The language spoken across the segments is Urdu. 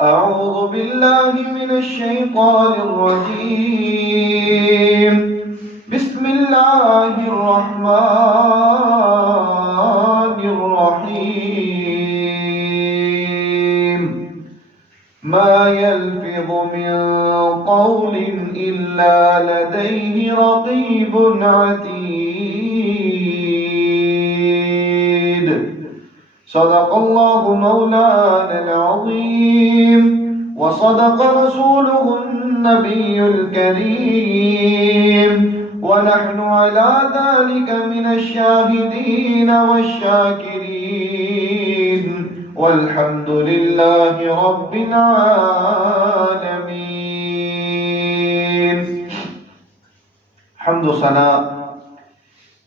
أعوذ بالله من الشيطان الرجيم. بسم الله الرحمن الرحيم. ما يلفظ من قول إلا لديه رقيب عتيد. صدق الله مولانا العظيم وصدق رسوله النبي الكريم ونحن على ذلك من الشاهدين والشاكرين والحمد لله رب العالمين. حمد و ثنا،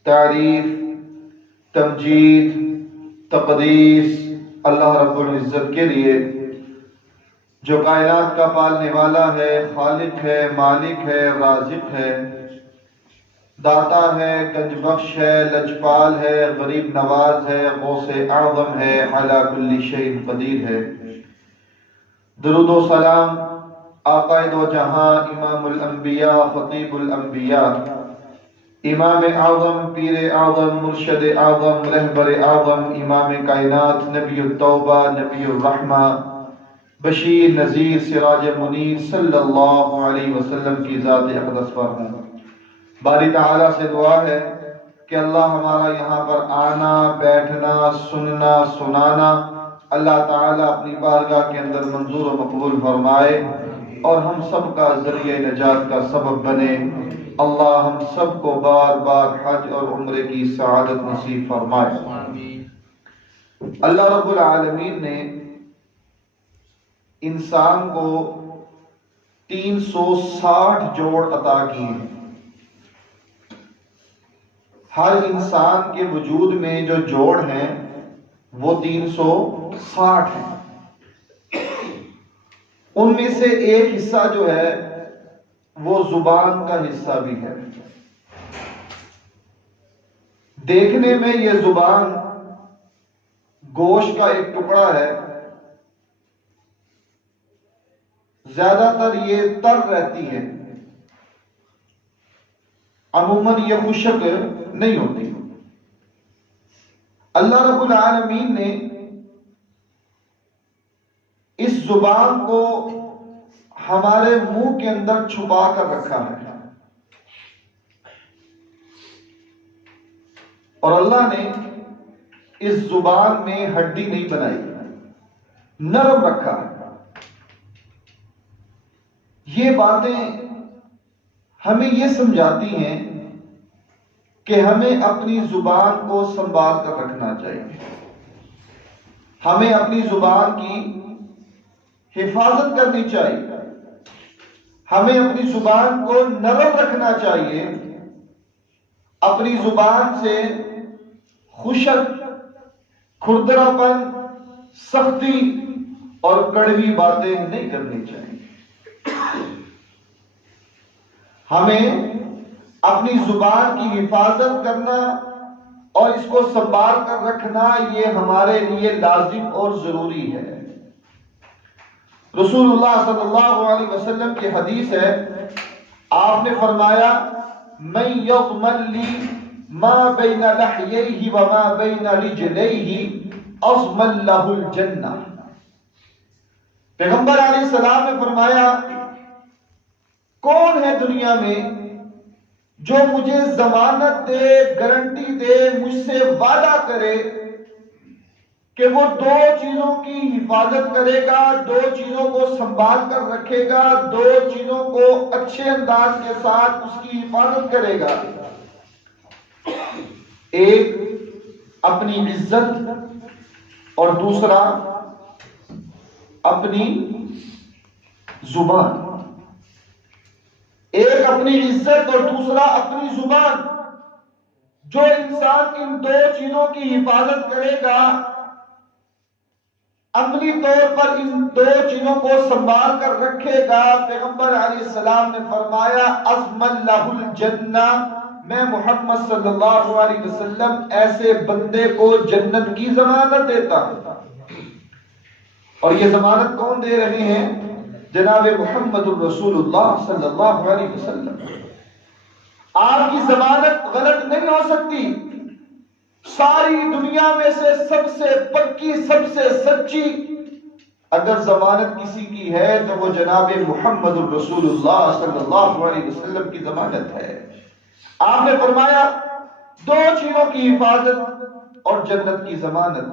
تعریف، تمجید، تقدیس اللہ رب العزت کے لیے جو کائنات کا پالنے والا ہے، خالق ہے، مالک ہے، رازق ہے، داتا ہے، گنج بخش ہے، لجپال ہے، غریب نواز ہے، غوث اعظم ہے، علی کل شیء قدیر ہے. درود و سلام آقا دو جہاں، امام الانبیاء، خطیب الانبیاء، امام اعظم، پیر اعظم، مرشد اعظم، رہبر اعظم، امام کائنات، نبی التوبہ، نبی الرحمہ، بشیر نذیر، سراج منیر صلی اللہ علیہ وسلم کی ذات اقدس پر ہوں. باری تعالیٰ سے دعا ہے کہ اللہ ہمارا یہاں پر آنا، بیٹھنا، سننا، سنانا اللہ تعالیٰ اپنی بارگاہ کے اندر منظور و مقبول فرمائے اور ہم سب کا ذریعہ نجات کا سبب بنے. اللہ ہم سب کو بار بار حج اور عمرے کی سعادت نصیب فرمائے. اللہ رب العالمین نے انسان کو 360 جوڑ عطا کیے ہیں. ہر انسان کے وجود میں جو جوڑ ہیں وہ 360 ہیں. ان میں سے ایک حصہ جو ہے وہ زبان کا حصہ بھی ہے. دیکھنے میں یہ زبان گوشت کا ایک ٹکڑا ہے، زیادہ تر یہ تر رہتی ہے، عموماً یہ خشک نہیں ہوتی. اللہ رب العالمین نے اس زبان کو ہمارے منہ کے اندر چھپا کر رکھا ہے اور اللہ نے اس زبان میں ہڈی نہیں بنائی، نرم رکھا ہے. یہ باتیں ہمیں یہ سمجھاتی ہیں کہ ہمیں اپنی زبان کو سنبھال کر رکھنا چاہیے. ہمیں اپنی زبان کی حفاظت کرنی چاہیے. ہمیں اپنی زبان کو نرم رکھنا چاہیے. اپنی زبان سے خشک، کھردراپن، سختی اور کڑوی باتیں نہیں کرنی چاہیے. ہمیں اپنی زبان کی حفاظت کرنا اور اس کو سنبھال کر رکھنا یہ ہمارے لیے لازم اور ضروری ہے. رسول اللہ صلی اللہ علیہ وسلم کی حدیث ہے، آپ نے فرمایا من یضمن لی ما بین لحییہ وما بین رجلیہ اضمن لہ الجنہ. پیغمبر علیہ السلام نے فرمایا کون ہے دنیا میں جو مجھے ضمانت دے، گارنٹی دے، مجھ سے وعدہ کرے کہ وہ 2 چیزوں کی حفاظت کرے گا، 2 چیزوں کو سنبھال کر رکھے گا، 2 چیزوں کو اچھے انداز کے ساتھ اس کی حفاظت کرے گا. ایک اپنی عزت اور دوسرا اپنی زبان. ایک اپنی عزت اور دوسرا اپنی زبان. جو انسان ان 2 چیزوں کی حفاظت کرے گا، عملی طور پر ان 2 چیزوں کو سنبھال کر رکھے گا، پیغمبر علیہ السلام نے فرمایا اضمن لہ الجنہ، میں محمد صلی اللہ علیہ وسلم ایسے بندے کو جنت کی ضمانت دیتا ہوں. اور یہ ضمانت کون دے رہے ہیں؟ جناب محمد الرسول اللہ صلی اللہ علیہ وسلم۔ آپ کی ضمانت غلط نہیں ہو سکتی۔ ساری دنیا میں سے سب سے پکی، سب سے سچی اگر ضمانت کسی کی ہے تو وہ جناب محمد الرسول اللہ صلی اللہ علیہ وسلم کی ضمانت ہے۔ آپ نے فرمایا دو چیزوں کی حفاظت اور جنت کی ضمانت۔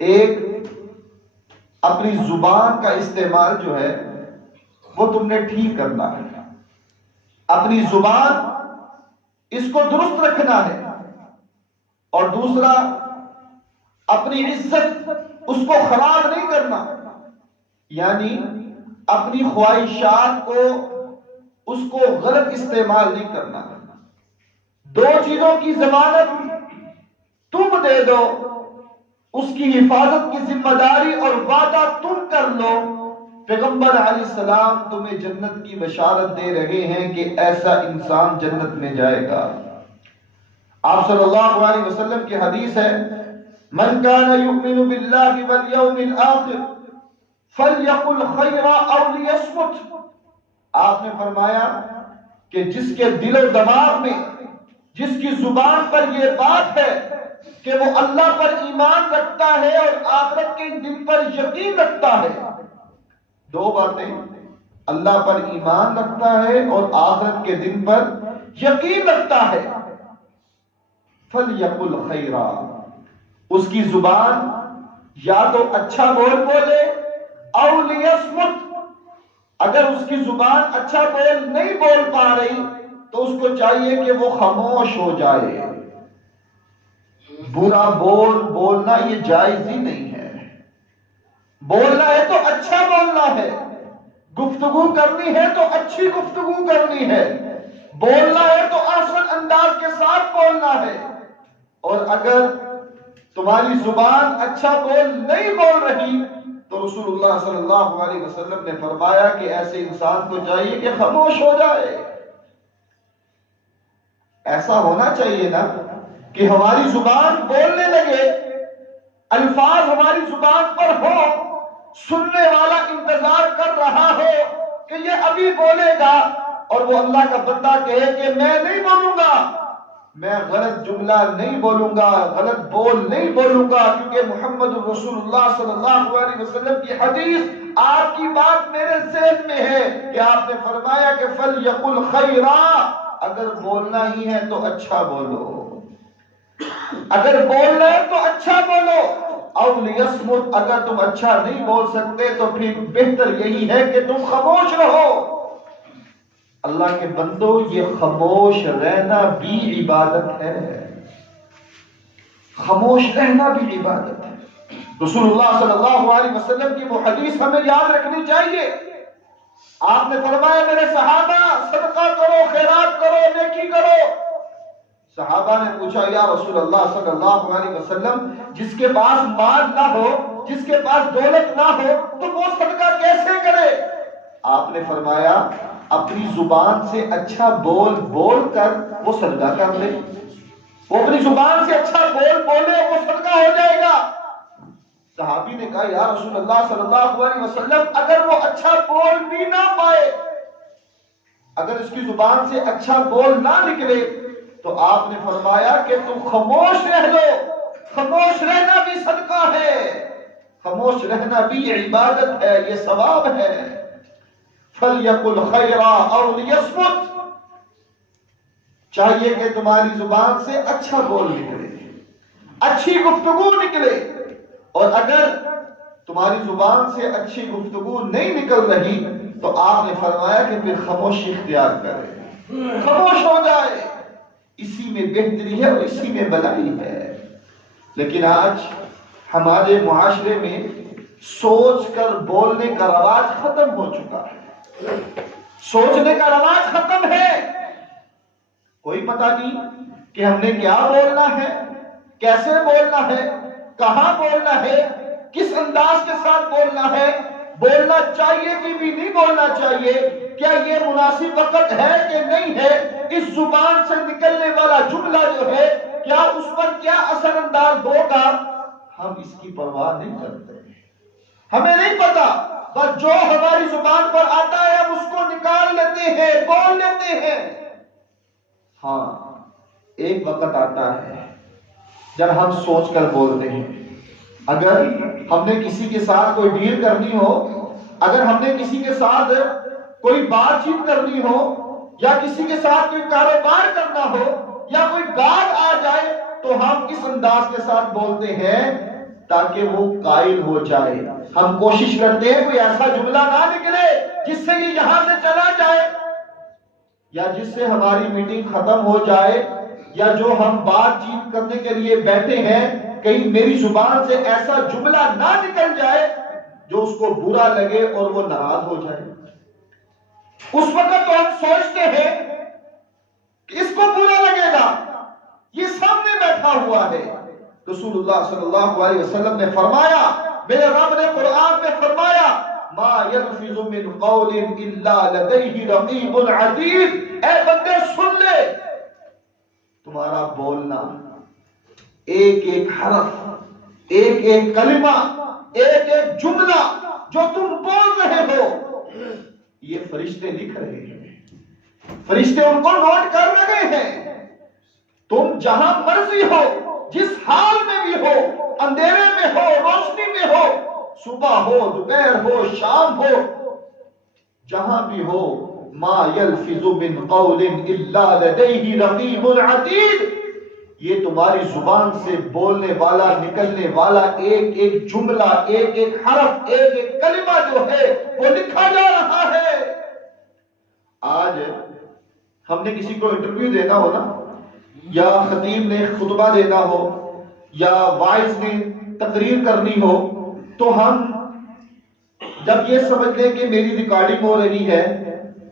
ایک، اپنی زبان کا استعمال جو ہے وہ تم نے ٹھیک کرنا ہے، اپنی زبان اس کو درست رکھنا ہے، اور دوسرا اپنی عزت اس کو خراب نہیں کرنا، یعنی اپنی خواہشات کو اس کو غلط استعمال نہیں کرنا۔ دو چیزوں کی ضمانت تم دے دو، اس کی حفاظت کی ذمہ داری اور وعدہ تم کر لو۔ پیغمبر علیہ السلام تمہیں جنت کی بشارت دے رہے ہیں کہ ایسا انسان جنت میں جائے گا۔ آپ صلی اللہ علیہ وسلم کی حدیث ہے، من کان یؤمن باللہ والیوم الآخر فلیقل خیرا او لیصمت۔ آپ نے فرمایا کہ جس کے دل و دماغ میں، جس کی زبان پر یہ بات ہے کہ وہ اللہ پر ایمان رکھتا ہے اور آخرت کے دن پر یقین رکھتا ہے، دو باتیں، اللہ پر ایمان رکھتا ہے اور آخرت کے دن پر یقین رکھتا ہے، فَلْيَقُلْ خَيْرًا، اس کی زبان یا تو اچھا بول بولے، اَوْ لِيَصْمُتْ، اگر اس کی زبان اچھا بول نہیں بول پا رہی تو اس کو چاہیے کہ وہ خاموش ہو جائے۔ برا بولنا یہ جائز ہی نہیں ہے۔ بولنا ہے تو اچھا بولنا ہے، گفتگو کرنی ہے تو اچھی گفتگو کرنی ہے، بولنا ہے تو احسن انداز کے ساتھ بولنا ہے۔ اور اگر تمہاری زبان اچھا بول نہیں بول رہی تو رسول اللہ صلی اللہ علیہ وسلم نے فرمایا کہ ایسے انسان کو چاہیے کہ خاموش ہو جائے۔ ایسا ہونا چاہیے نا کہ ہماری زبان بولنے لگے، الفاظ ہماری زبان پر ہو، سننے والا انتظار کر رہا ہو کہ یہ ابھی بولے گا، اور وہ اللہ کا بندہ کہے کہ میں نہیں بولوں گا، میں غلط جملہ نہیں بولوں گا، غلط بول نہیں بولوں گا، کیونکہ محمد الرسول اللہ صلی اللہ علیہ وسلم کی حدیث، آپ کی بات میرے ذہن میں ہے کہ آپ نے فرمایا کہ فَلْيَقُلْ خَيْرًا، اگر بولنا ہی ہے تو اچھا بولو، اگر بولنا ہے تو اچھا بولو، اَوْ لِيَصْمُتْ، اگر تم اچھا نہیں بول سکتے تو پھر بہتر یہی ہے کہ تم خاموش رہو۔ اللہ کے بندو، یہ خاموش رہنا بھی عبادت ہے، خاموش رہنا بھی عبادت ہے۔ رسول اللہ صلی اللہ علیہ وسلم کی وہ حدیث ہمیں یاد رکھنی چاہیے۔ آپ نے فرمایا میرے صحابہ صدقہ کرو، خیرات کرو، نیکی کرو۔ صحابہ نے پوچھا یا رسول اللہ صلی اللہ علیہ وسلم، جس کے پاس مال نہ ہو، جس کے پاس دولت نہ ہو تو وہ صدقہ کیسے کرے؟ آپ نے فرمایا اپنی زبان سے اچھا بول بول کر وہ صدقہ کر لے، وہ اپنی زبان سے اچھا بول بولے، وہ صدقہ ہو جائے گا۔ صحابی نے کہا یا رسول اللہ صلی اللہ علیہ وسلم، اگر وہ اچھا بول بھی نہ پائے، اگر اس کی زبان سے اچھا بول نہ نکلے تو آپ نے فرمایا کہ تم خاموش رہ لو، خاموش رہنا بھی صدقہ ہے، خاموش رہنا بھی عبادت ہے، یہ ثواب ہے۔ فَلْيَقُلْ خَيْرًا أَوْ لِيَصْمُتْ، چاہیے کہ تمہاری زبان سے اچھا بول نکلے، اچھی گفتگو نکلے، اور اگر تمہاری زبان سے اچھی گفتگو نہیں نکل رہی تو آپ نے فرمایا کہ پھر خاموشی اختیار کرے، خاموش ہو جائے، اسی میں بہتری ہے اور اسی میں بلائی ہے۔ لیکن آج ہمارے معاشرے میں سوچ کر بولنے کا رواج ختم ہو چکا ہے، سوچنے کا رواج ختم ہے، کوئی پتہ نہیں کہ ہم نے کیا بولنا ہے، کیسے بولنا ہے، کہاں بولنا ہے، کس انداز کے ساتھ بولنا ہے، بولنا چاہیے کہ بھی نہیں بولنا چاہیے، کیا یہ مناسب وقت ہے کہ نہیں ہے، اس زبان سے نکلنے والا جملہ جو ہے کیا اس پر کیا اثر انداز ہوگا، ہم اس کی پرواہ نہیں کرتے۔ ہمیں نہیں پتا، بس جو ہماری زبان پر آتا ہے ہم اس کو نکال لیتے ہیں، بول لیتے ہیں۔ ہاں ایک وقت آتا ہے جب ہم سوچ کر بولتے ہیں۔ اگر ہم نے کسی کے ساتھ کوئی ڈیل کرنی ہو، اگر ہم نے کسی کے ساتھ کوئی بات چیت کرنی ہو، یا کسی کے ساتھ کوئی کاروبار کرنا ہو، یا کوئی بات آ جائے، تو ہم اس انداز کے ساتھ بولتے ہیں تاکہ وہ قائل ہو جائے۔ ہم کوشش کرتے ہیں کوئی ایسا جملہ نہ نکلے جس سے یہ یہاں سے چلا جائے، یا جس سے ہماری میٹنگ ختم ہو جائے، یا جو ہم بات چیت کرنے کے لیے بیٹھے ہیں کہیں میری زبان سے ایسا جملہ نہ نکل جائے جو اس کو برا لگے اور وہ ناراض ہو جائے۔ اس وقت تو ہم سوچتے ہیں کہ اس کو برا لگے گا، یہ سامنے بیٹھا ہوا ہے۔ رسول اللہ صلی اللہ علیہ وسلم نے فرمایا، میرے رب نے قرآن میں فرمایا، ما یلفظ من قول الا لدیہ رقیب عتید۔ اے بندے سن لے، تمہارا بولنا، ایک ایک حرف، ایک ایک کلمہ، ایک ایک جملہ جو تم بول رہے ہو، یہ فرشتے لکھ رہے ہیں، فرشتے ان کو نوٹ کر رہے ہیں۔ تم جہاں مرضی ہو، جس حال میں بھی ہو، اندھیرے میں ہو، روشنی میں ہو، صبح ہو، دوپہر ہو، شام ہو، جہاں بھی ہو، ما یلفظ من قول الا لدیہ رقیب عتید، یہ تمہاری زبان سے بولنے والا، نکلنے والا ایک ایک جملہ، ایک ایک حرف، ایک ایک کلمہ جو ہے وہ لکھا جا رہا ہے۔ آج ہم نے کسی کو انٹرویو دینا ہو نا، یا خطیب نے خطبہ دینا ہو، یا وائز نے تقریر کرنی ہو، تو ہم جب یہ سمجھ لیں کہ میری ریکارڈنگ ہو رہی ہے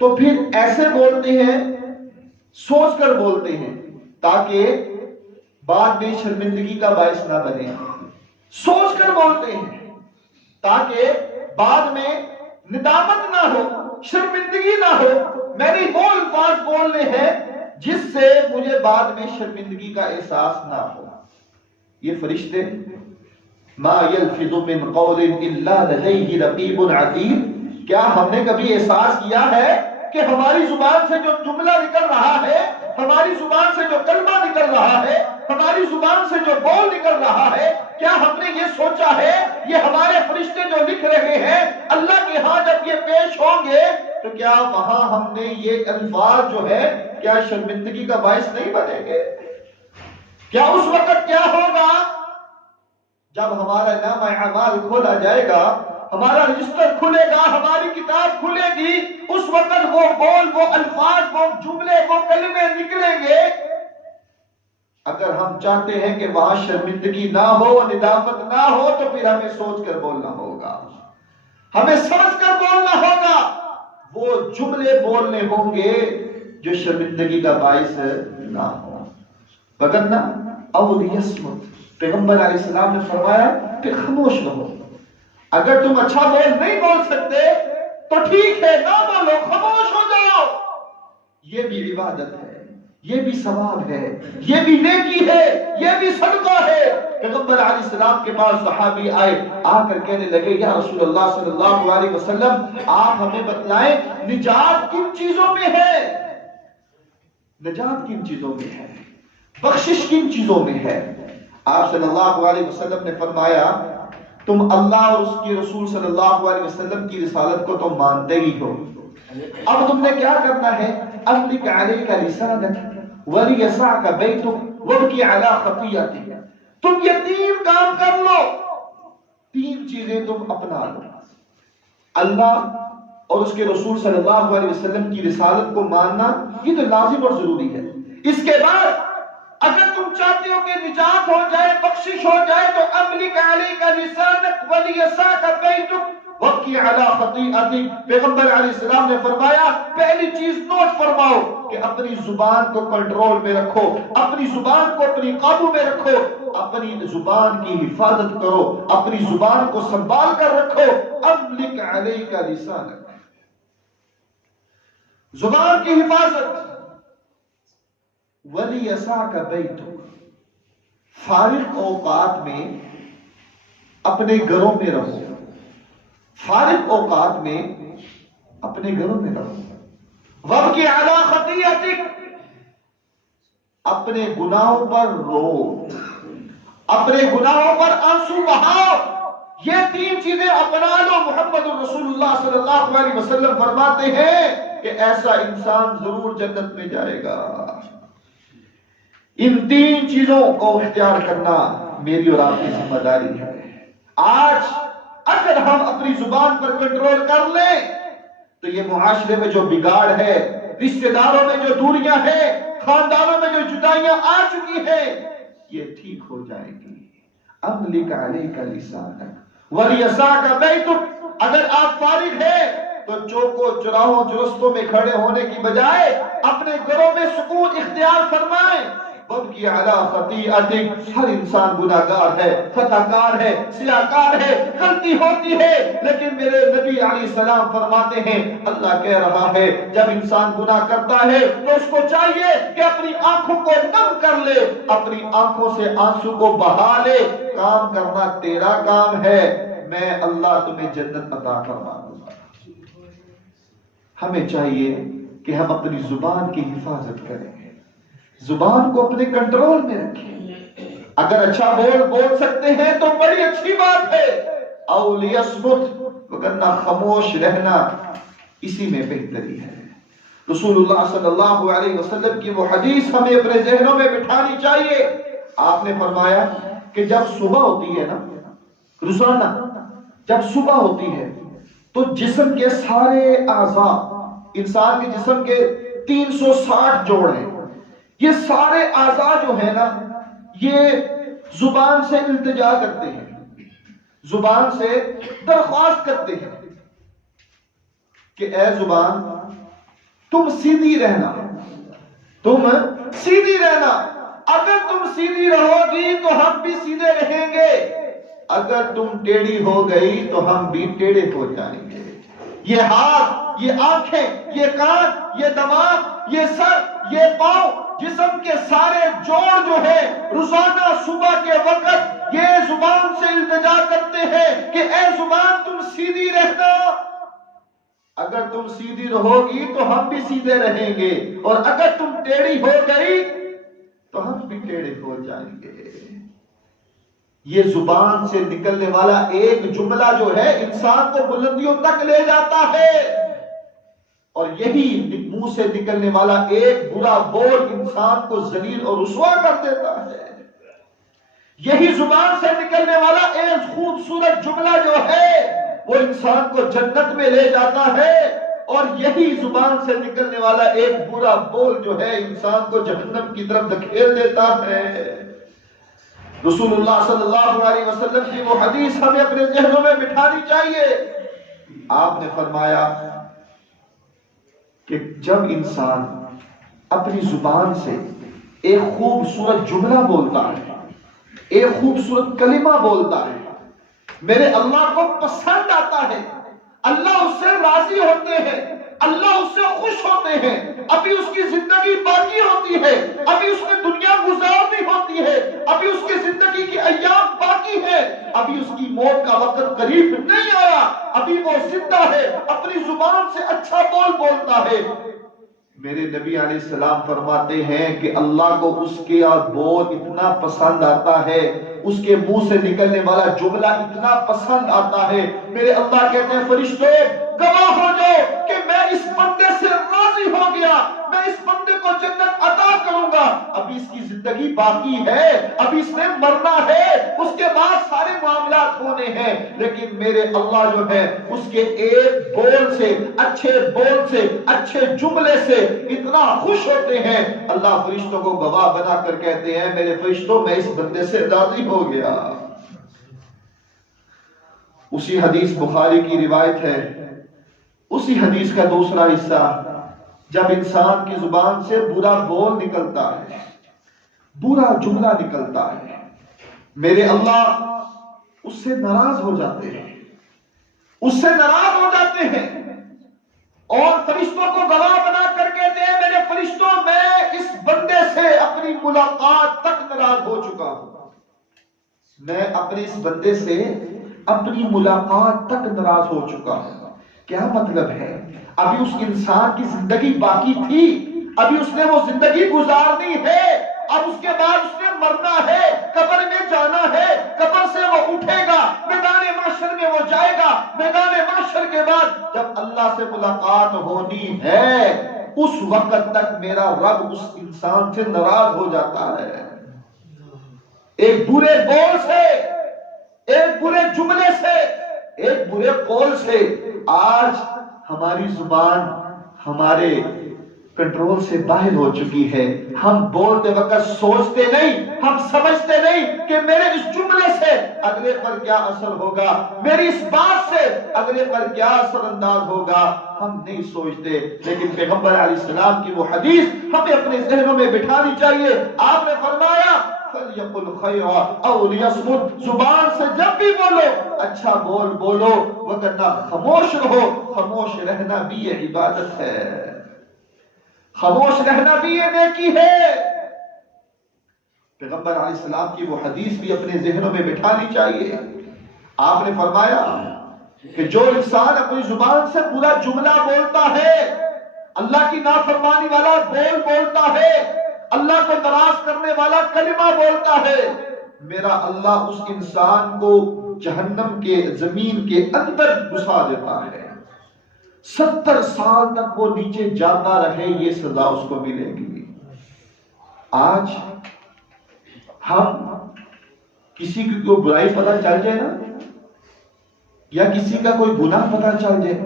تو پھر ایسے بولتے ہیں، سوچ کر بولتے ہیں تاکہ بعد میں شرمندگی کا باعث نہ بنے۔ سوچ کر بولتے ہیں تاکہ بعد میں ندامت نہ ہو، شرمندگی نہ ہو۔ میں نے وہ الفاظ بولنے ہیں جس سے مجھے بعد میں شرمندگی کا احساس نہ ہو۔ یہ فرشتے، ما یلفظ من قول الا لدیہ رقیب عتید، کیا ہم نے کبھی احساس کیا ہے کہ ہماری زبان سے جو جملہ نکل رہا ہے، ہماری زبان سے جو کلمہ نکل رہا ہے، ہماری زبان سے جو بول نکل رہا ہے، کیا ہم نے یہ سوچا ہے یہ ہمارے فرشتے جو لکھ رہے ہیں اللہ کے ہاں جب یہ پیش ہوں گے تو کیا وہاں ہم نے یہ الفاظ جو ہے کیا شرمندگی کا باعث نہیں بنیں گے؟ کیا اس وقت کیا ہوگا جب ہمارا نامہ اعمال کھولا جائے گا، ہمارا رجسٹر کھلے گا، ہماری کتاب کھلے گی، اس وقت وہ بول، وہ الفاظ، وہ جملے، وہ کلمے نکلیں گے۔ اگر ہم چاہتے ہیں کہ وہاں شرمندگی نہ ہو، ندامت نہ ہو، تو پھر ہمیں سوچ کر بولنا ہوگا، ہمیں سمجھ کر بولنا ہوگا، وہ جملے بولنے ہوں گے جو شرمندگی کا باعث نہ ہو۔ وگرنہ او لیصمت، پیغمبر علیہ السلام نے فرمایا کہ خاموش رہو۔ اگر تم اچھا نہیں بول سکتے تو ٹھیک ہے، نہ بولو، خاموش ہو جاؤ۔ یہ بھی عبادت ہے، یہ بھی ثواب ہے، یہ بھی نیکی ہے، یہ بھی صدقہ ہے۔ پیغمبر علیہ السلام کے پاس صحابی آئے، آ کر کہنے لگے، یا رسول اللہ صلی اللہ علیہ وسلم، آپ ہمیں بتلائیں نجات کن چیزوں میں ہے؟ نجات کن چیزوں میں ہے؟ بخشش کن چیزوں میں ہے؟ آپ صلی اللہ علیہ وسلم نے فرمایا، تم اللہ اور اس کے رسول صلی اللہ علیہ وسلم کی رسالت کو تم مانتے ہی ہو، اب تم نے کیا کرنا ہے؟ املک علیک لسانک ولیسعک بیتک وابکی علی خطیئتک، تم یہ تین کام کر لو، تین چیزیں تم اپنا لو، اللہ اور اس کے رسول صلی اللہ علیہ وسلم کی رسالت کو ماننا، یہ تو لازم اور ضروری ہے۔ اس کے بعد اگر تم چاہتے ہو کہ نجات ہو جائے، بخشش ہو جائے، تو املک علیک لسانک ولیسعک بیتک وابکی علی خطیئتک، پیغمبر علیہ السلام نے فرمایا پہلی چیز نوٹ فرماؤ کہ اپنی زبان کو کنٹرول میں رکھو، اپنی زبان کو اپنی قابو میں رکھو، اپنی زبان کی حفاظت کرو، اپنی زبان کو سنبھال کر رکھو۔ املک علیک لسانک، زبان کی حفاظت۔ ولیسعک بیتک، فارغ اوقات میں اپنے گھروں میں رہو، فارغ اوقات میں اپنے گھروں میں رہو. وَابْكِ عَلَىٰ خَطِيئَتِكَ، اپنے گناہوں پر رو، اپنے گناہوں پر آنسو بہاؤ. یہ تین چیزیں اپنا لو. محمد رسول اللہ صلی اللہ علیہ وسلم فرماتے ہیں کہ ایسا انسان ضرور جنت میں جائے گا. ان تین چیزوں کو اختیار کرنا میری اور آپ کی ذمہ داری ہے. آج اگر ہم اپنی زبان پر کنٹرول کر لیں تو یہ معاشرے میں جو بگاڑ ہے، رشتہ داروں میں جو دوریاں ہیں، خاندانوں میں جو جدائیاں آ چکی ہیں، یہ ٹھیک ہو جائے گی. املک علیک لسانک ولیسعک بیتک. اگر آپ فارغ ہیں تو چوکوں چوراہوں چرستوں میں کھڑے ہونے کی بجائے اپنے گھروں میں سکون اختیار فرمائیں. وَابْكِ عَلَىٰ خَطِيئَتِكَ، ہر انسان گناہگار ہے، خطا کار ہے، سیاہکار ہے، غلطی ہوتی ہے. لیکن میرے نبی علیہ السلام فرماتے ہیں، اللہ کہہ رہا ہے جب انسان گناہ کرتا ہے تو اس کو چاہیے کہ اپنی آنکھوں کو نم کر لے، اپنی آنکھوں سے آنسو کو بہا لے. کام کرنا تیرا کام ہے، میں اللہ تمہیں جنت عطا فرما دوں گا. ہمیں چاہیے کہ ہم اپنی زبان کی حفاظت کریں، زبان کو اپنے کنٹرول میں رکھیں. اگر اچھا بول سکتے ہیں تو بڑی اچھی بات ہے، او لیصمت، وگرنہ خاموش رہنا اسی میں بہتری ہے. رسول اللہ صلی اللہ علیہ وسلم کی وہ حدیث ہمیں اپنے ذہنوں میں بٹھانی چاہیے. آپ نے فرمایا کہ جب صبح ہوتی ہے نا، روزانہ جب صبح ہوتی ہے تو جسم کے سارے اعضاء، انسان کے جسم کے 360 جوڑ ہیں، یہ سارے اعضاء جو ہیں نا، یہ زبان سے التجا کرتے ہیں، زبان سے درخواست کرتے ہیں کہ اے زبان تم سیدھی رہنا، تم سیدھی رہنا. اگر تم سیدھی رہو گی تو ہم بھی سیدھے رہیں گے، اگر تم ٹیڑھی ہو گئی تو ہم بھی ٹیڑھے ہو جائیں گے. یہ ہاتھ، یہ آنکھیں، یہ کان، یہ دماغ، یہ سر، یہ پاؤں، جسم کے سارے جوڑ جو ہے روزانہ صبح کے وقت یہ زبان سے التجا کرتے ہیں کہ اے زبان تم سیدھی رہنا. اگر تم سیدھی رہو گی تو ہم بھی سیدھے رہیں گے، اور اگر تم ٹیڑھی ہو گئی تو ہم بھی ٹیڑھے ہو جائیں گے. یہ زبان سے نکلنے والا ایک جملہ جو ہے انسان کو بلندیوں تک لے جاتا ہے، اور یہی منہ سے نکلنے والا ایک برا بول انسان کو ذلیل اور رسوا کر دیتا ہے. یہی زبان سے نکلنے والا ایک خوبصورت جملہ جو ہے وہ انسان کو جنت میں لے جاتا ہے، اور یہی زبان سے نکلنے والا ایک برا بول جو ہے انسان کو جہنم کی طرف دھکیل دیتا ہے. رسول اللہ صلی اللہ علیہ وسلم کی وہ حدیث ہمیں اپنے ذہنوں میں بٹھانی چاہیے. آپ نے فرمایا کہ جب انسان اپنی زبان سے ایک خوبصورت جملہ بولتا ہے، ایک خوبصورت کلمہ بولتا ہے، میرے اللہ کو پسند آتا ہے، اللہ اس سے راضی ہوتے ہیں، اللہ اس سے خوش ہوتے ہیں. ابھی اس کی زندگی باقی ہوتی ہے، ابھی اس نے دنیا گزارنی ہوتی ہے، ابھی اس کی زندگی کی ایام باقی ہے، ابھی اس کی موت کا وقت قریب نہیں آیا، ابھی وہ زندہ ہے، اپنی زبان سے اچھا بول بولتا ہے. میرے نبی علیہ السلام فرماتے ہیں کہ اللہ کو اس کے بول اتنا پسند آتا ہے، اس کے منہ سے نکلنے والا جملہ اتنا پسند آتا ہے. میرے اللہ کہتے ہیں فرشتوں گواہ ہو جاؤ کہ میں اس بندے سے راضی ہو گیا، میں اس بندے کو جنت عطا کروں گا. ابھی اس کی زندگی باقی ہے، ابھی اس نے مرنا ہے، اس کے بعد سارے معاملات ہونے ہیں، لیکن میرے اللہ جو ہے اس کے ایک بول سے، اچھے بول سے، اچھے جملے سے اتنا خوش ہوتے ہیں. اللہ فرشتوں کو گواہ بنا کر کہتے ہیں میرے فرشتوں میں اس بندے سے راضی ہو گیا. اسی حدیث بخاری کی روایت ہے، اسی حدیث کا دوسرا حصہ، جب انسان کی زبان سے برا بول نکلتا ہے، برا جملہ نکلتا ہے، میرے اللہ اس سے ناراض ہو جاتے ہیں، اس سے ناراض ہو جاتے ہیں، اور فرشتوں کو گواہ بنا کر کہتے ہیں میرے فرشتوں میں اس بندے سے اپنی ملاقات تک ناراض ہو چکا ہوں، میں اپنے اس بندے سے اپنی ملاقات تک ناراض ہو چکا ہے۔ کیا مطلب ہے؟ ابھی اس انسان کی زندگی باقی تھی، ابھی اس نے وہ زندگی گزارنی ہے، اب اس کے بعد اس نے مرنا ہے، قبر میں جانا ہے، قبر سے وہ اٹھے گا، میدان محشر میں وہ جائے گا، میدان محشر کے بعد جب اللہ سے ملاقات ہونی ہے، اس وقت تک میرا رب اس انسان سے ناراض ہو جاتا ہے۔ ایک برے بول سے، ایک برے جملے سے، ایک برے قول سے آج ہماری زبان ہمارے کنٹرول سے باہر ہو چکی ہے۔ ہم بولتے وقت سوچتے نہیں، ہم سمجھتے نہیں کہ میرے اس جملے سے اگلے پر کیا اثر ہوگا، میری اس بات سے اگلے پر کیا اثر انداز ہوگا، ہم نہیں سوچتے۔ لیکن پیغمبر علیہ السلام کی وہ حدیث ہمیں اپنے ذہنوں میں بٹھانی چاہیے۔ آپ نے فرمایا فَلْيَقُلْ خَيْرًا أَوْ لِيَصْمُتْ، زبان سے جب بھی بولو اچھا بولو، وگرنہ خاموش رہو۔ خاموش رہنا بھی یہ عبادت ہے، خاموش رہنا بھی یہ نیکی ہے۔ پیغمبر علیہ السلام کی وہ حدیث بھی اپنے ذہنوں میں بٹھانی چاہیے۔ آپ نے فرمایا کہ جو انسان اپنی زبان سے برا جملہ بولتا ہے، اللہ کی نافرمانی والا بول بولتا ہے، اللہ کو ناراض کرنے والا کلمہ بولتا ہے، میرا اللہ اس انسان کو جہنم کے زمین کے اندر گھسا دیتا ہے۔ 70 سال تک وہ نیچے جاتا رہے، یہ سزا اس کو ملے گی۔ آج ہم کسی کی کوئی برائی پتہ چل جائے نا، یا کسی کا کوئی گناہ پتہ چل جائے،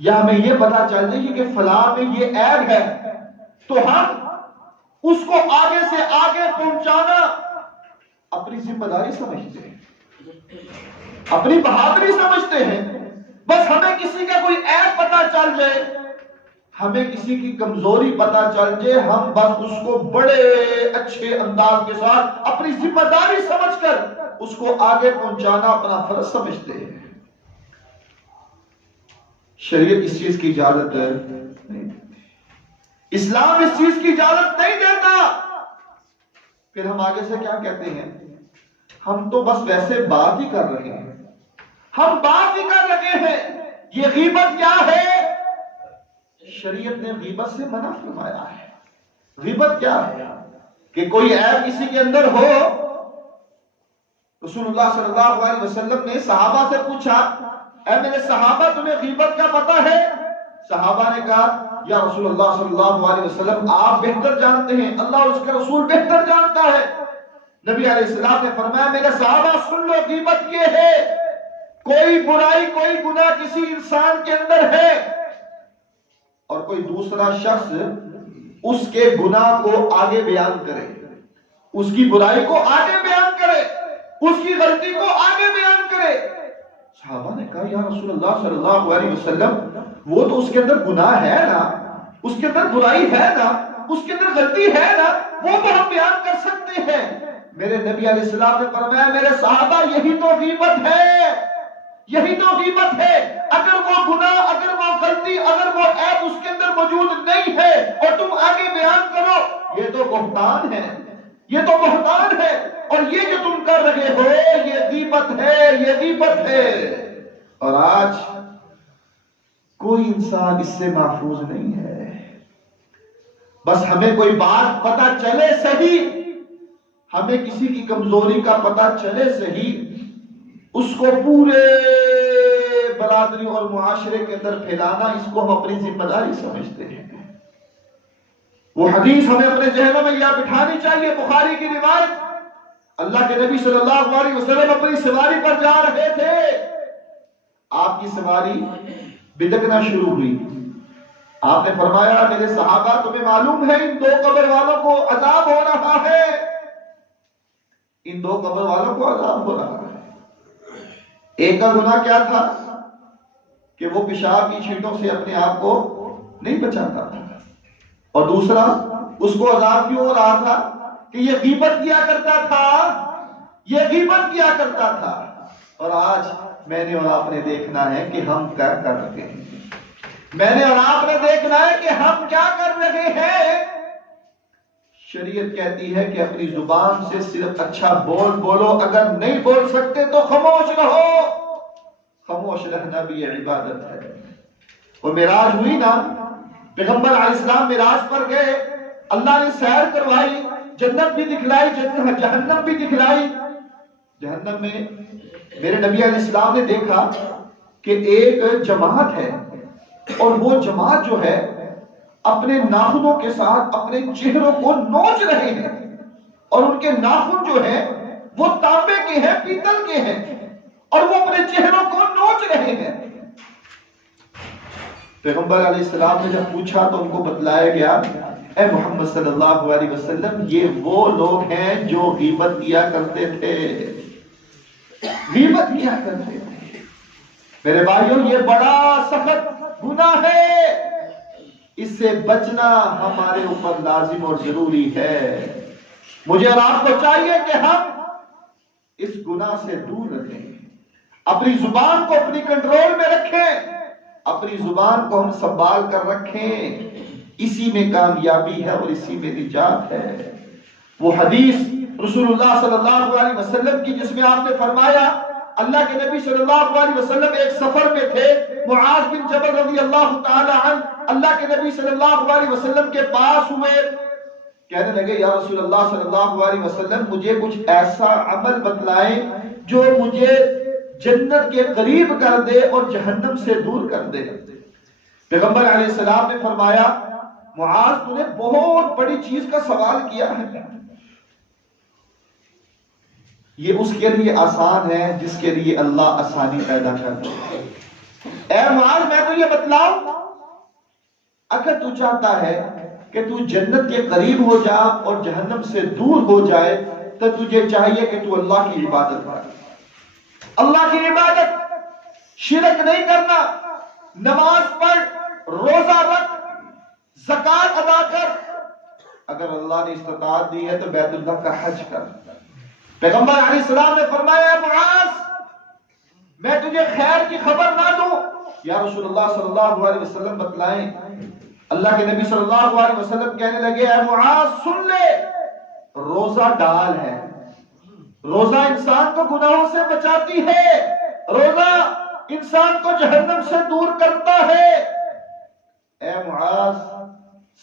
یا ہمیں یہ پتہ چل جائے کہ فلاں میں یہ عیب ہے، تو ہم اس کو آگے سے آگے پہنچانا اپنی ذمہ داری سمجھتے ہیں، اپنی بہادری سمجھتے ہیں۔ بس ہمیں کسی کا کوئی عیب پتہ چل جائے، ہمیں کسی کی کمزوری پتہ چل جائے، ہم بس اس کو بڑے اچھے انداز کے ساتھ اپنی ذمہ داری سمجھ کر اس کو آگے پہنچانا اپنا فرض سمجھتے ہیں۔ شریعت اس چیز کی اجازت نہیں، اسلام اس چیز کی اجازت نہیں دیتا۔ پھر ہم آگے سے کیا کہتے ہیں؟ ہم تو بس ویسے بات ہی کر رہے ہیں، ہم بات ہی کر رہے ہیں۔ یہ غیبت کیا ہے؟ شریعت نے غیبت سے منع فرمایا ہے۔ غیبت کیا ہے؟ کہ کوئی عیب کسی کے اندر ہو۔ رسول اللہ صلی اللہ علیہ وسلم نے صحابہ سے پوچھا، اے میرے صحابہ تمہیں غیبت کا پتہ ہے؟ صحابہ نے کہا یا رسول اللہ صلی اللہ علیہ وسلم آپ بہتر جانتے ہیں، اللہ اس کا رسول بہتر جانتا ہے۔ نبی علیہ السلام نے فرمایا میرے صحابہ سن لو، غیبت یہ ہے کوئی برائی، کوئی گناہ کسی انسان کے اندر ہے اور کوئی دوسرا شخص اس کے گناہ کو آگے بیان کرے، اس کی برائی کو آگے بیان کرے، اس کی غلطی کو آگے بیان کرے۔ صحابہ نے کہا یا رسول اللہ صلی اللہ علیہ وسلم وہ تو اس کے اندر گناہ ہے نا، اس کے اندر برائی ہے نا، اس کے اندر غلطی ہے نا، وہ تو ہم بیان کر سکتے ہیں۔ میرے نبی علیہ السلام نے فرمایا میرے صحابہ یہی تو غیبت ہے، یہی تو غیبت ہے۔ اگر وہ گناہ، اگر وہ غلطی، اگر وہ عیب اس کے اندر موجود نہیں ہے اور تم آگے بیان کرو، یہ تو بہتان ہے، یہ تو بہتان ہے، اور یہ جو تم کر رہے ہو یہ غیبت ہے، یہ غیبت ہے۔ اور آج کوئی انسان اس سے محفوظ نہیں ہے۔ بس ہمیں کوئی بات پتہ چلے صحیح، ہمیں کسی کی کمزوری کا پتہ چلے صحیح، اس کو پورے برادری اور معاشرے کے اندر پھیلانا، اس کو ہم اپنی ذمہ داری سمجھتے ہیں۔ وہ حدیث ہمیں اپنے ذہنوں میں یا بٹھانی چاہیے، بخاری کی روایت، اللہ کے نبی صلی اللہ علیہ وسلم اپنی سواری پر جا رہے تھے، آپ کی سواری بدکنا شروع ہوئی۔ آپ نے فرمایا میرے صحابہ تمہیں معلوم ہے ان 2 قبر والوں کو عذاب ہو رہا ہے، ان 2 قبر والوں کو عذاب ہو رہا ہے۔ ایک کا گناہ کیا تھا کہ وہ پیشاب کی چھینٹوں سے اپنے آپ کو نہیں بچاتا تھا، اور دوسرا اس کو عذاب کیوں ہو رہا تھا کہ یہ غیبت کیا کرتا تھا، یہ غیبت کیا کرتا تھا۔ اور آج میں نے اور آپ نے دیکھنا ہے کہ ہم کیا کر رہے ہیں، میں نے اور آپ نے دیکھنا ہے کہ ہم کیا کر رہے ہیں۔ شریعت کہتی ہے کہ اپنی زبان سے صرف اچھا بولو، اگر نہیں بول سکتے تو خاموش رہو. خاموش رہنا بھی یہ عبادت ہے. وہ معراج ہوئی نا، پیغمبر علیہ السلام معراج پر گئے، اللہ نے سیر کروائی، جنت بھی دکھلائی، جہنم بھی دکھلائی. جہنم میں میرے نبی علیہ السلام نے دیکھا کہ ایک جماعت ہے، اور وہ جماعت جو ہے اپنے ناخنوں کے ساتھ اپنے چہروں کو نوچ رہے ہیں، اور ان کے ناخن جو ہیں وہ تانبے کے ہیں، پیتل کے ہیں، اور وہ اپنے چہروں کو نوچ رہے ہیں. پیغمبر علیہ السلام نے جب پوچھا تو ان کو بتلایا گیا، اے محمد صلی اللہ علیہ وسلم، یہ وہ لوگ ہیں جو غیبت کیا کرتے تھے. غیبت کیا کرتے تھے. میرے بھائیوں، یہ بڑا سخت گناہ ہے، اس سے بچنا ہمارے اوپر لازم اور ضروری ہے. مجھے اور آپ کو چاہیے کہ ہم اس گناہ سے دور رہیں، اپنی زبان کو اپنی کنٹرول میں رکھیں، اپنی زبان کو ہم سنبھال کر رکھیں. اسی میں کامیابی ہے اور اسی میں نجات ہے. وہ حدیث رسول اللہ صلی اللہ علیہ وسلم کی جس میں آپ نے فرمایا، اللہ کے نبی صلی اللہ علیہ وسلم ایک سفر میں تھے، معاذ بن جبل رضی اللہ تعالی عنہ اللہ کے نبی صلی اللہ علیہ وسلم کے پاس ہوئے، کہنے لگے یا رسول اللہ صلی اللہ علیہ وسلم، مجھے کچھ ایسا عمل بتلائیں جو مجھے جنت کے قریب کر دے اور جہنم سے دور کر دے. پیغمبر علیہ السلام نے فرمایا، معاذ تو نے بہت بڑی چیز کا سوال کیا ہے، یہ اس کے لیے آسان ہے جس کے لیے اللہ آسانی پیدا کر دے. اے معاذ، میں تو یہ بتلاؤں، اگر تو چاہتا ہے کہ تو جنت کے قریب ہو جا اور جہنم سے دور ہو جائے تو تجھے چاہیے کہ تو اللہ کی عبادت کر. اللہ کی عبادت، شرک نہیں کرنا، نماز پڑھ، روزہ رکھ، زکات ادا کر، اگر اللہ نے استطاعت دی ہے تو بیت اللہ کا حج کر. پیغمبر علیہ السلام نے فرمایا، معاذ میں تجھے خیر کی خبر نہ دوں؟ یا رسول اللہ صلی اللہ علیہ وسلم بتلائیں. اللہ کے نبی صلی اللہ علیہ وسلم کہنے لگے، اے معاذ سن لے، روزہ ڈال ہے، روزہ انسان کو گناہوں سے بچاتی ہے، روزہ انسان کو جہنم سے دور کرتا ہے. اے معاذ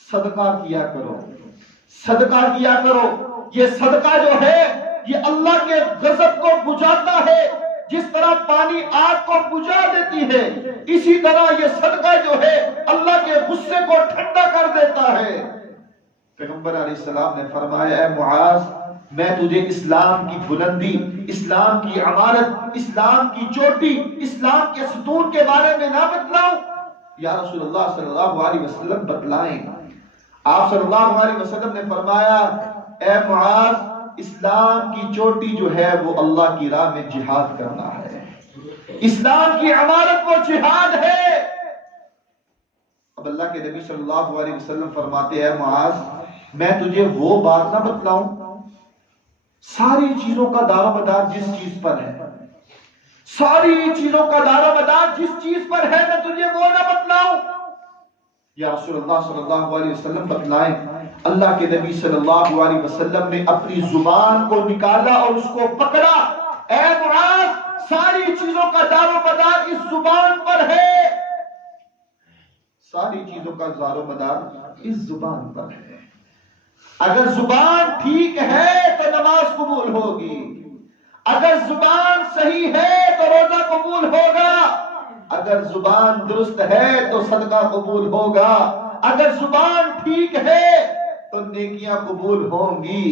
صدقہ کیا کرو، صدقہ کیا کرو. یہ صدقہ جو ہے یہ اللہ کے غضب کو بجھاتا ہے، جس طرح پانی آگ کو بجھا دیتی ہے، اسی طرح یہ صدقہ جو ہے اللہ کے غصے کو ٹھنڈا کر دیتا ہے. پیغمبر علیہ السلام نے فرمایا، اے معاذ میں تجھے اسلام کی بلندی، اسلام کی عمارت، اسلام کی چوٹی، اسلام کے ستون کے بارے میں نہ بتلاؤں؟ یا رسول اللہ صلی اللہ علیہ وسلم بتلائیں. آپ صلی اللہ علیہ وسلم نے فرمایا، اے معاذ اسلام کی چوٹی جو ہے وہ اللہ کی راہ میں جہاد کرنا ہے، اسلام کی عمارت وہ جہاد ہے. اب اللہ کے نبی صلی اللہ علیہ وسلم فرماتے ہیں، معاذ میں تجھے وہ بات نہ بتلاؤں؟ ساری چیزوں کا دار و مدار جس چیز پر ہے، ساری چیزوں کا دار و مدار جس چیز پر ہے، میں تجھے وہ نہ بتلاؤں؟ یا رسول اللہ صلی اللہ علیہ وسلم بتلائیں. اللہ کے نبی صلی اللہ علیہ وسلم نے اپنی زبان کو نکالا اور اس کو پکڑا. اے معاذ ساری چیزوں کا دار و مدار اس زبان پر ہے، ساری چیزوں کا دار و مدار اس زبان پر ہے. اگر زبان ٹھیک ہے تو نماز قبول ہوگی، اگر زبان صحیح ہے تو روزہ قبول ہوگا، اگر زبان درست ہے تو صدقہ قبول ہوگا، اگر زبان ٹھیک ہے تو نیکیاں قبول ہوں گی،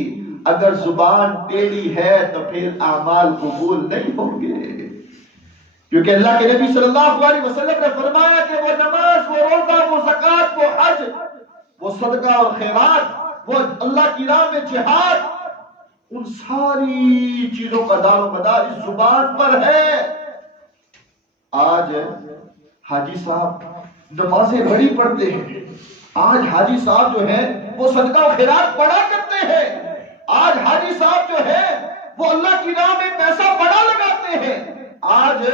اگر زبان ٹیڑھی ہے تو پھر اعمال قبول نہیں ہوں گے. کیونکہ اللہ کے نبی صلی اللہ علیہ وسلم نے فرمایا کہ وہ نماز، وہ روزہ، وہ زکات، وہ حج، وہ صدقہ اور خیرات، وہ اللہ کی راہ میں جہاد، ان ساری چیزوں کا دار و مدار اس زبان پر ہے. آج حاجی صاحب نمازیں بڑی پڑھتے ہیں، آج حاجی صاحب جو ہے وہ صدقہ و خیرات بڑا کرتے ہیں، آج حاجی صاحب جو ہے وہ اللہ کی راہ میں پیسہ بڑا لگاتے ہیں، آج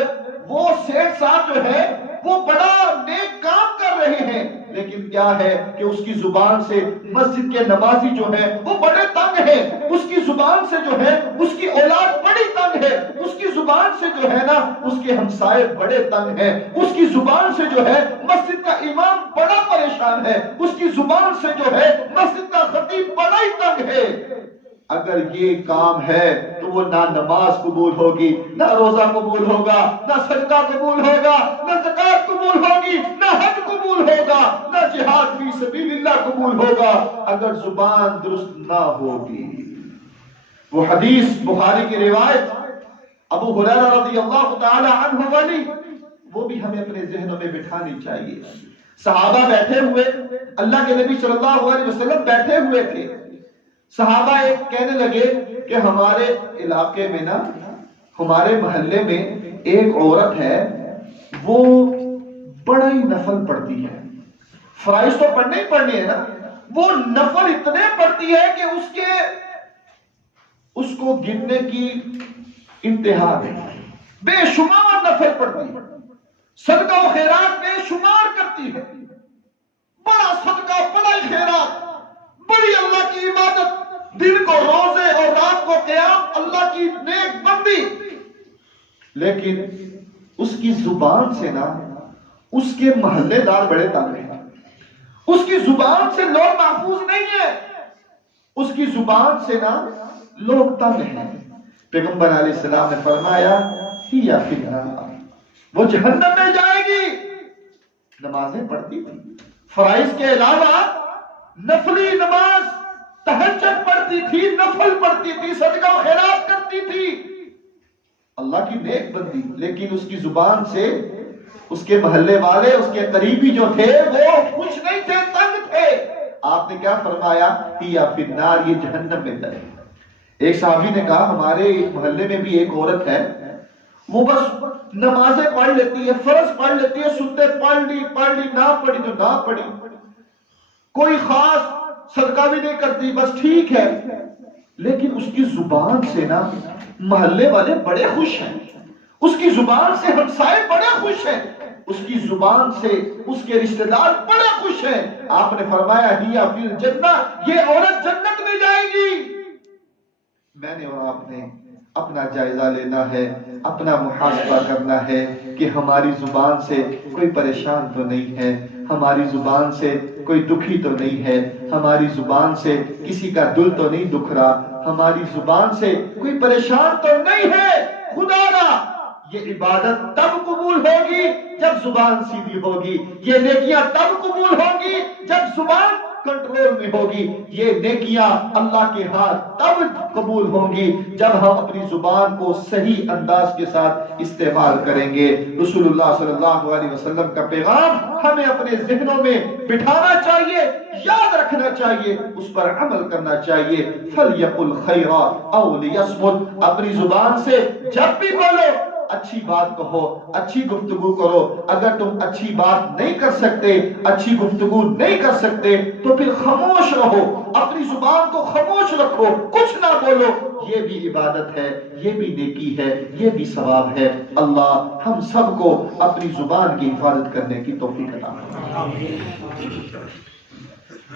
وہ سیٹھ صاحب جو ہے وہ بڑا نیک کام کر رہے ہیں، لیکن کیا ہے کہ اس کی زبان سے مسجد کے نمازی جو ہیں وہ بڑے تنگ ہیں، اس کی زبان سے جو ہے اس کی اولاد بڑی تنگ ہے، اس کی زبان سے جو ہے نا اس کے ہمسائے بڑے تنگ ہیں، اس کی زبان سے جو ہے مسجد کا امام بڑا پریشان ہے، اس کی زبان سے جو ہے مسجد کا خطیب بڑا ہی تنگ ہے۔ اگر یہ کام ہے تو وہ نہ نماز قبول ہوگی، نہ روزہ قبول ہوگا، نہ صدقہ قبول ہوگا، نہ زکات قبول ہوگی، نہ حج قبول ہوگا، نہ جہاد فی سبیل اللہ قبول ہوگا، اگر زبان درست نہ ہوگی۔ وہ حدیث بخاری کی روایت ابو ہریرہ رضی اللہ تعالی عنہ والی، وہ بھی ہمیں اپنے ذہنوں میں بٹھانی چاہیے۔ صحابہ بیٹھے ہوئے، اللہ کے نبی صلی اللہ علیہ وسلم بیٹھے ہوئے تھے، صحابہ ایک کہنے لگے کہ ہمارے علاقے میں نا، ہمارے محلے میں ایک عورت ہے، وہ بڑا ہی نفل پڑھتی ہے، فرائض تو پڑھنے ہی پڑھنی ہے نا، وہ نفل اتنے پڑھتی ہے کہ اس کو گننے کی انتہا نہیں، بے شمار نفل پڑھتی ہے، صدقہ و خیرات بے شمار کرتی ہے، بڑا صدقہ، بڑا خیرات، بڑی اللہ کی عبادت، دن کو روزے اور رات کو قیام، اللہ کی نیک بندی، لیکن اس کی زبان سے نا اس کے محلے دار بڑے تنگ ہیں، اس کی زبان سے لوگ محفوظ نہیں ہیں، اس کی زبان سے نا لوگ تنگ ہیں۔ پیغمبر علیہ السلام نے فرمایا ہی یا فی النار، وہ جہنم میں جائے گی۔ نمازیں پڑھتی تھی، فرائض کے علاوہ نفلی نماز، تہجد پڑھتی تھی، نفل پڑھتی تھی، صدقہ و خیرات کرتی تھی، اللہ کی نیک بندی، لیکن اس کی زبان سے اس کے محلے والے، اس کے قریبی جو تھے وہ خوش نہیں تھے، تنگ تھے۔ آپ نے کیا فرمایا؟ یا فی النار، یہ جہنم میں جائے۔ ایک صحابی نے کہا ہمارے محلے میں بھی ایک عورت ہے، وہ بس نمازیں پڑھ لیتی ہے، فرض پڑھ لیتی ہے، سنتے پڑھ لی، نہ پڑھی تو نہ پڑھی، کوئی خاص صدقہ بھی نہیں کرتی، بس ٹھیک ہے، لیکن اس کی زبان سے نا محلے والے بڑے خوش ہیں، اس کی زبان سے ہمسائے بڑے خوش ہیں، اس کی زبان سے اس کے رشتہ دار بڑے خوش ہیں۔ آپ نے فرمایا ہیا فی الجنہ، یہ عورت جنت میں جائے گی۔ میں نے اور آپ نے اپنا جائزہ لینا ہے، اپنا محاسبہ کرنا ہے کہ ہماری زبان سے کوئی پریشان تو نہیں ہے، ہماری زبان سے کوئی دکھی تو نہیں ہے، ہماری زبان سے کسی کا دل تو نہیں دکھ رہا، ہماری زبان سے کوئی پریشان تو نہیں ہے۔ خدا را یہ عبادت تب قبول ہوگی جب زبان سیدھی ہوگی، یہ نیکیاں تب قبول ہوگی جب زبان کنٹرول میں ہوگی، یہ نیکیاں اللہ کے ہاتھ تب قبول ہوں گی جب ہم اپنی زبان کو صحیح انداز کے ساتھ استعمال کریں گے۔ رسول اللہ صلی اللہ علیہ وسلم کا پیغام ہمیں اپنے ذہنوں میں بٹھانا چاہیے، یاد رکھنا چاہیے، اس پر عمل کرنا چاہیے۔ فَلْيَقُلْ خَيْرًا أَوْ لِيَصْمُتْ، اپنی زبان سے جب بھی بولو اچھی بات کہو، اچھی گفتگو کرو۔ اگر تم اچھی بات نہیں کر سکتے، اچھی گفتگو نہیں کر سکتے تو پھر خاموش رہو، اپنی زبان کو خاموش رکھو، کچھ نہ بولو، یہ بھی عبادت ہے، یہ بھی نیکی ہے، یہ بھی ثواب ہے۔ اللہ ہم سب کو اپنی زبان کی حفاظت کرنے کی توفیق عطا فرمائے۔